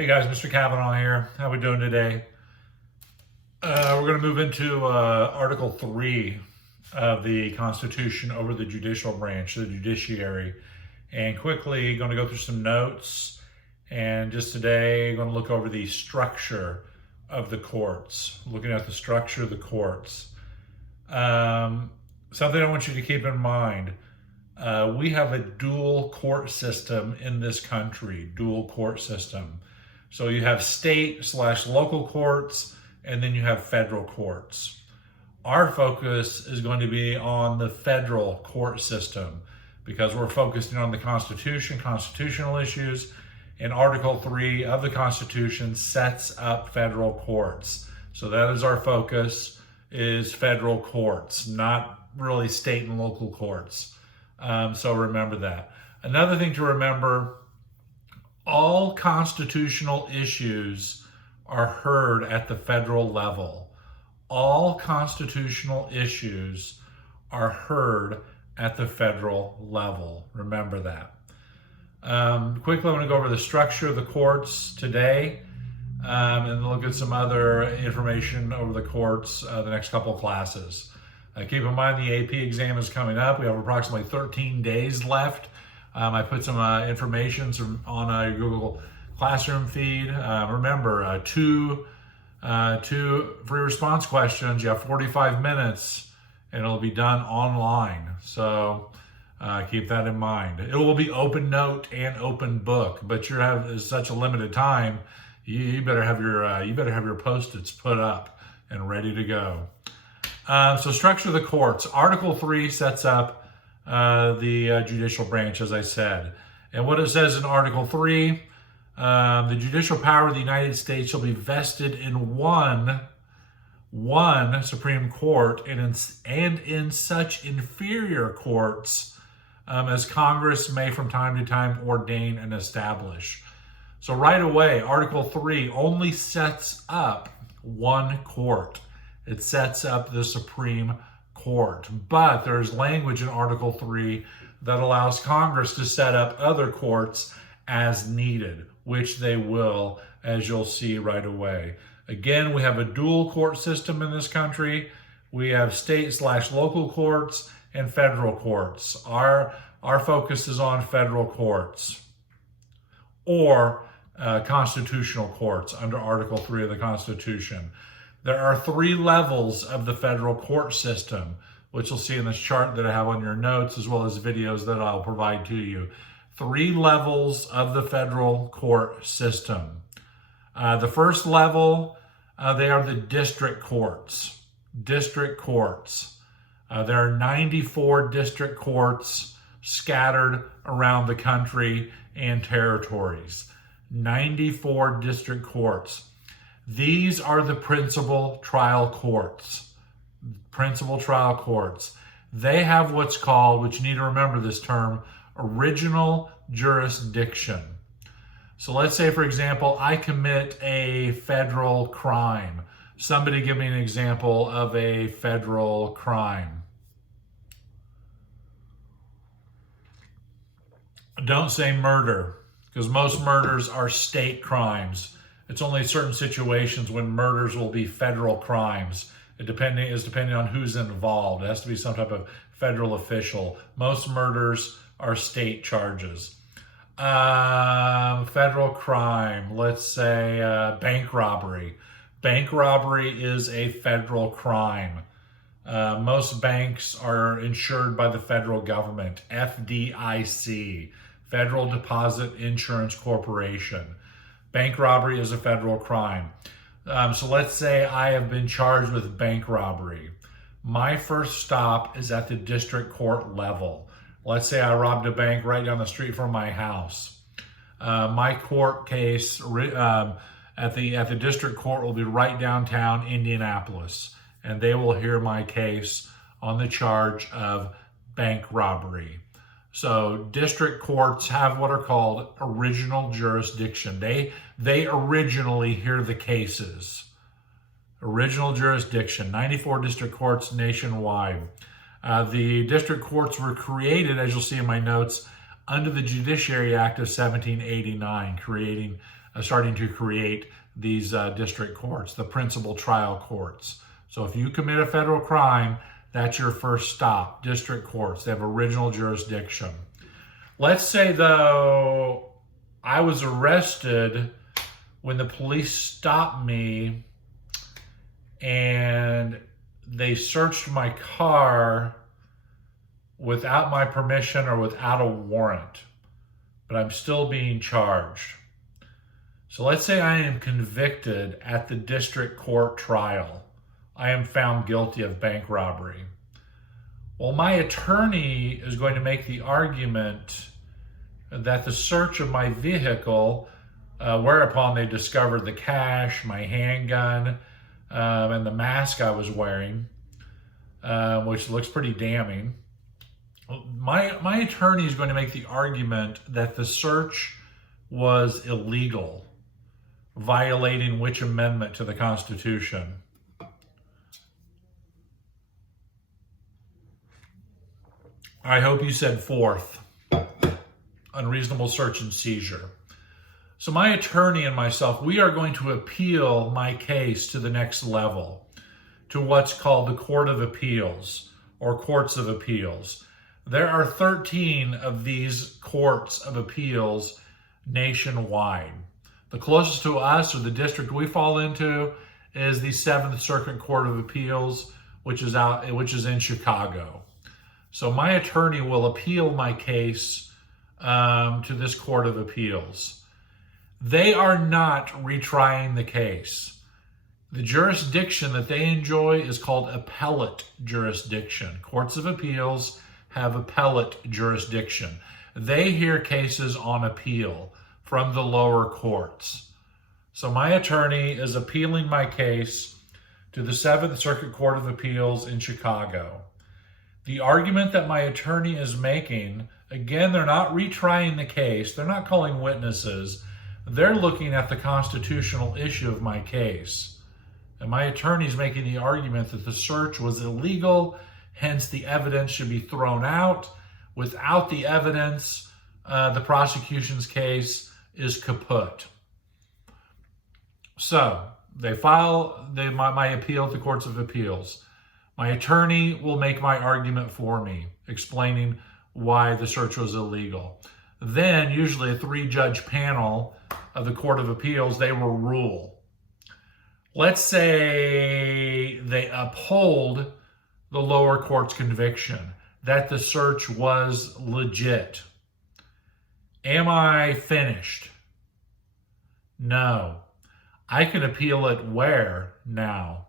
Hey guys, Mr. Kavanaugh here. How we doing today? We're going to move into Article 3 of the Constitution over the judicial branch, the judiciary. And quickly going to go through some notes. And just today, going to look over the structure of the courts, looking at the structure of the courts. Something I want you to keep in mind. We have a dual court system in this country, dual court system. So you have state/local courts, and then you have federal courts. Our focus is going to be on the federal court system because we're focusing on the Constitution, constitutional issues, and Article 3 of the Constitution sets up federal courts. So that is our focus, is federal courts, not really state and local courts. So remember that. Another thing to remember, all constitutional issues are heard at the federal level. All constitutional issues are heard at the federal level. Remember that. Quickly, I want to go over the structure of the courts today and look at some other information over the courts the next couple of classes. Keep in mind the AP exam is coming up. We have approximately 13 days left. I put some information on a Google Classroom feed. Remember, two free response questions. You have 45 minutes, and it'll be done online. So keep that in mind. It will be open note and open book, but you have such a limited time. You better have your Post-its put up and ready to go. So structure of the courts. Article 3 sets up the judicial branch, as I said. And what it says in Article 3, the judicial power of the United States shall be vested in one Supreme Court and in such inferior courts as Congress may from time to time ordain and establish. So right away, Article 3 only sets up one court. It sets up the Supreme Court. But there's language in Article 3 that allows Congress to set up other courts as needed, which they will, as you'll see right away. Again, we have a dual court system in this country. We have state/local courts and federal courts. Our focus is on federal courts or constitutional courts under Article 3 of the Constitution. There are 3 levels of the federal court system, which you'll see in this chart that I have on your notes, as well as videos that I'll provide to you. 3 levels of the federal court system. The first level, they are the district courts. District courts. There are 94 district courts scattered around the country and territories. 94 district courts. These are the principal trial courts. Principal trial courts. They have what's called, which you need to remember this term, original jurisdiction. So let's say, for example, I commit a federal crime. Somebody give me an example of a federal crime. Don't say murder, because most murders are state crimes. It's only certain situations when murders will be federal crimes. It is depending on who's involved. It has to be some type of federal official. Most murders are state charges. Federal crime, let's say bank robbery. Bank robbery is a federal crime. Most banks are insured by the federal government, FDIC, Federal Deposit Insurance Corporation. Bank robbery is a federal crime. So let's say I have been charged with bank robbery. My first stop is at the district court level. Let's say I robbed a bank right down the street from my house. My court case at the district court will be right downtown Indianapolis, and they will hear my case on the charge of bank robbery. So district courts have what are called original jurisdiction. They originally hear the cases. Original jurisdiction, 94 district courts nationwide. The district courts were created, as you'll see in my notes, under the Judiciary Act of 1789, creating starting to create these district courts, the principal trial courts. So if you commit a federal crime, that's your first stop, district courts. They have original jurisdiction. Let's say, though, I was arrested when the police stopped me and they searched my car without my permission or without a warrant, but I'm still being charged. So let's say I am convicted at the district court trial. I am found guilty of bank robbery. Well, my attorney is going to make the argument that the search of my vehicle, whereupon they discovered the cash, my handgun, and the mask I was wearing, which looks pretty damning. My attorney is going to make the argument that the search was illegal, violating which amendment to the Constitution? I hope you said fourth, unreasonable search and seizure. So my attorney and myself, we are going to appeal my case to the next level, to what's called the Court of Appeals or Courts of Appeals. There are 13 of these courts of appeals nationwide. The closest to us, or the district we fall into, is the Seventh Circuit Court of Appeals, which is in Chicago. So my attorney will appeal my case to this Court of Appeals. They are not retrying the case. The jurisdiction that they enjoy is called appellate jurisdiction. Courts of Appeals have appellate jurisdiction. They hear cases on appeal from the lower courts. So my attorney is appealing my case to the Seventh Circuit Court of Appeals in Chicago. The argument that my attorney is making, again, they're not retrying the case. They're not calling witnesses. They're looking at the constitutional issue of my case. And my attorney is making the argument that the search was illegal, hence the evidence should be thrown out. Without the evidence, the prosecution's case is kaput. So they file my appeal to Courts of Appeals. My attorney will make my argument for me, explaining why the search was illegal. Then, usually a 3-judge panel of the Court of Appeals, they will rule. Let's say they uphold the lower court's conviction that the search was legit. Am I finished? No. I can appeal it where now?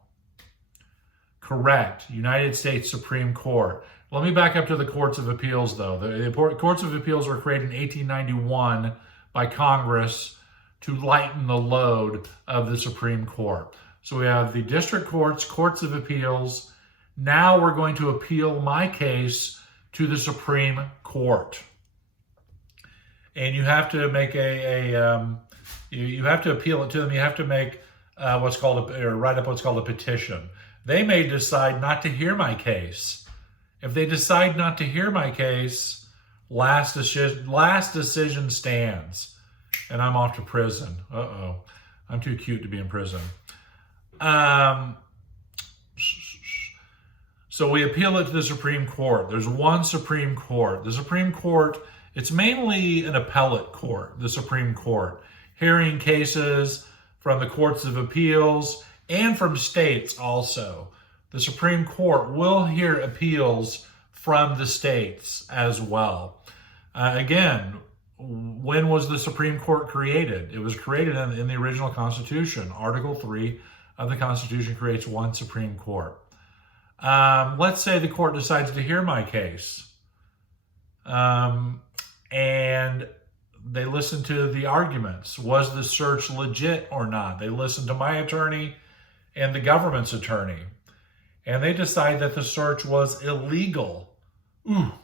Correct. United States Supreme Court. Let me back up to the Courts of Appeals, though. The Courts of Appeals were created in 1891 by Congress to lighten the load of the Supreme Court. So we have the district courts, Courts of Appeals. Now we're going to appeal my case to the Supreme Court. And you have to make you have to appeal it to them. You have to make write up what's called a petition. They may decide not to hear my case. If they decide not to hear my case, last decision stands, and I'm off to prison. I'm too cute to be in prison. So we appeal it to the Supreme Court. There's one Supreme Court. The Supreme Court, it's mainly an appellate court, the Supreme Court, hearing cases from the Courts of Appeals and from states also. The Supreme Court will hear appeals from the states as well. Again, when was the Supreme Court created? It was created in the original Constitution. Article 3 of the Constitution creates one Supreme Court. Let's say the court decides to hear my case. And they listen to the arguments. Was the search legit or not? They listen to my attorney and the government's attorney. And they decide that the search was illegal.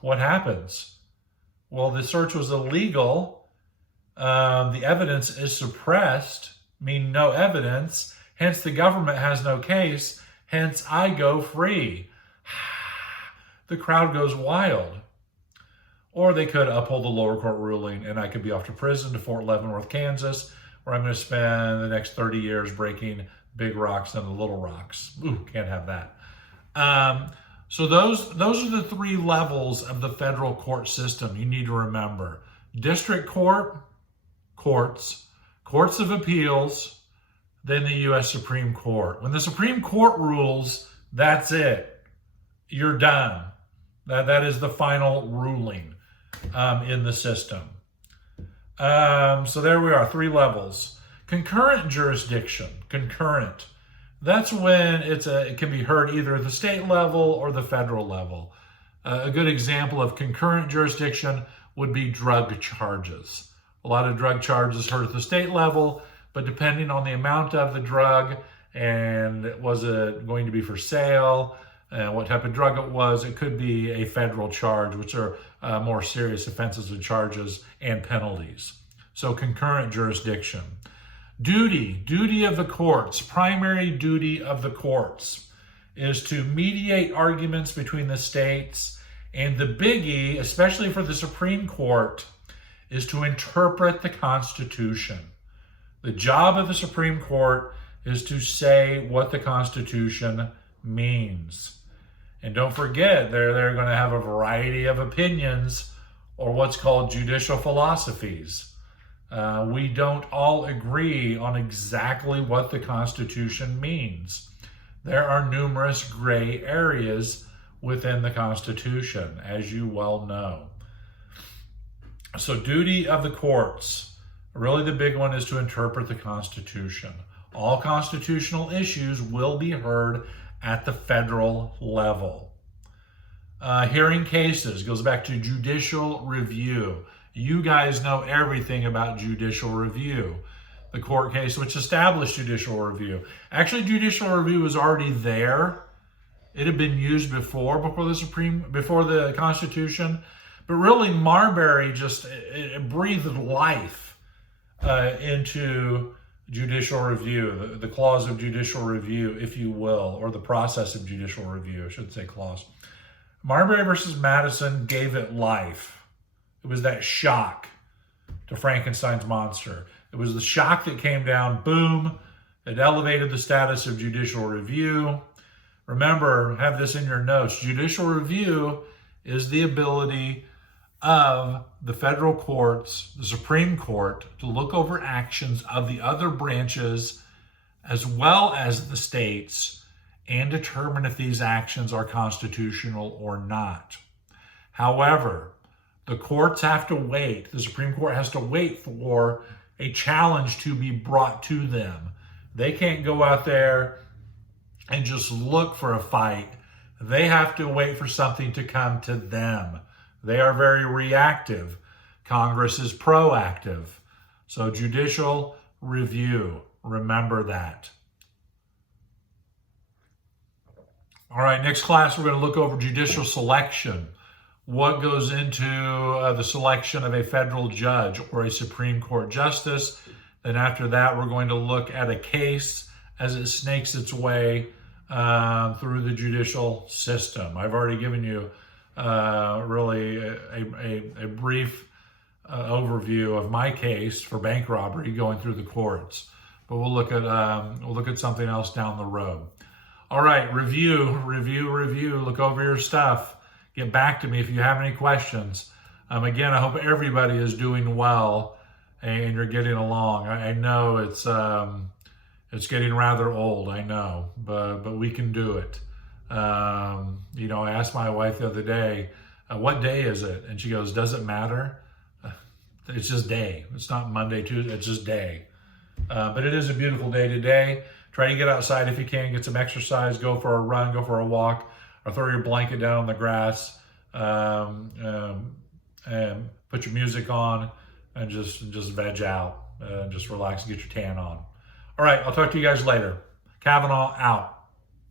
What happens? Well, the search was illegal. The evidence is suppressed, meaning no evidence. Hence, the government has no case. Hence, I go free. The crowd goes wild. Or they could uphold the lower court ruling and I could be off to prison to Fort Leavenworth, Kansas, or I'm going to spend the next 30 years breaking big rocks into little rocks. Ooh, can't have that. So those are the three levels of the federal court system you need to remember. District court, courts, courts of appeals, then the U.S. Supreme Court. When the Supreme Court rules, that's it. You're done. That is the final ruling in the system. So there we are, three levels. Concurrent jurisdiction, concurrent. That's when it can be heard either at the state level or the federal level. A good example of concurrent jurisdiction would be drug charges. A lot of drug charges heard at the state level, but depending on the amount of the drug and was it going to be for sale, what type of drug it was, it could be a federal charge, which are more serious offenses and charges and penalties. So concurrent jurisdiction. Duty of the courts, primary duty of the courts is to mediate arguments between the states, and the biggie, especially for the Supreme Court, is to interpret the Constitution. The job of the Supreme Court is to say what the Constitution means. And don't forget, they're going to have a variety of opinions, or what's called judicial philosophies. We don't all agree on exactly what the Constitution means. There are numerous gray areas within the Constitution, as you well know. So duty of the courts, really the big one is to interpret the Constitution. All constitutional issues will be heard at the federal level. Hearing cases goes back to judicial review. You guys know everything about judicial review. The court case which established judicial review. Actually, judicial review was already there. It had been used before the Constitution. But really, Marbury it breathed life into judicial review, the clause of judicial review, if you will, or the process of judicial review, I should say clause. Marbury versus Madison gave it life. It was that shock to Frankenstein's monster. It was the shock that came down, boom, it elevated the status of judicial review. Remember, have this in your notes, judicial review is the ability of the federal courts, the Supreme Court, to look over actions of the other branches as well as the states and determine if these actions are constitutional or not. However, the courts have to wait, the Supreme Court has to wait for a challenge to be brought to them. They can't go out there and just look for a fight. They have to wait for something to come to them. They are very reactive. Congress is proactive. So judicial review, remember that. All right, next class we're going to look over judicial selection. What goes into the selection of a federal judge or a Supreme Court justice. Then after that, we're going to look at a case as it snakes its way through the judicial system. I've already given you really a brief overview of my case for bank robbery going through the courts, but we'll look at something else down the road. All right, review. Look over your stuff. Get back to me if you have any questions. Again, I hope everybody is doing well and you're getting along. I know it's getting rather old, I know, but we can do it. I asked my wife the other day, what day is it? And she goes, does it matter? It's just day. It's not Monday, Tuesday, it's just day. But it is a beautiful day today. Try to get outside if you can, get some exercise, go for a run, go for a walk, or throw your blanket down on the grass, and put your music on, and just veg out, just relax and get your tan on. All right, I'll talk to you guys later. Kavanaugh out.